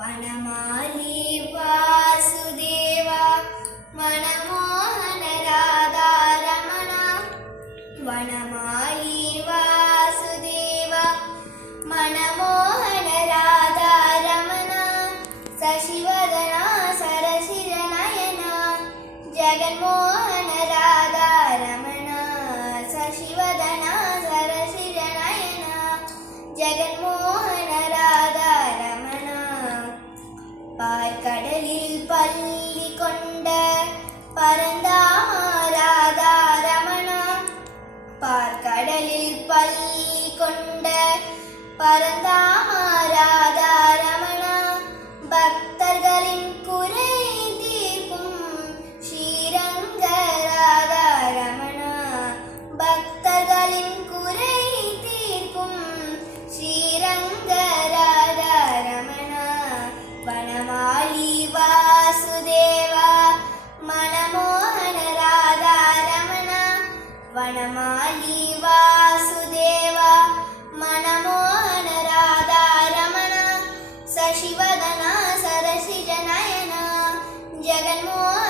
वनमाली वासुदेवा मनमोहन राधा रमणा वनमाली वासुदेवा मनमोहन राधा रमणा शशिवदना सरसिजनयना जगन्मोहन राधा रमणा शशिवदना सरसिजनयना जगन्मोहन राधा रमणा பாய்கடலில் பள்ளி கொண்ட பரந்தாமா ராதா ரமணா பார்க்கடலில் பள்ளி கொண்ட பரந்தாமா ராதா ரமணா பக்தர்களின் குறை தீர்க்கும் ஸ்ரீரங்க ராதா ரமணா பக்தர்களின் குறை தீர்க்கும் ஸ்ரீரங்க ராதா ரமணா वनमाली वासुदेवा मनमोहन राधा रमणा वनमाली वासुदेवा मनमोहन राधा रमणा शशिवदना सरसिजनयना जगन्मोहन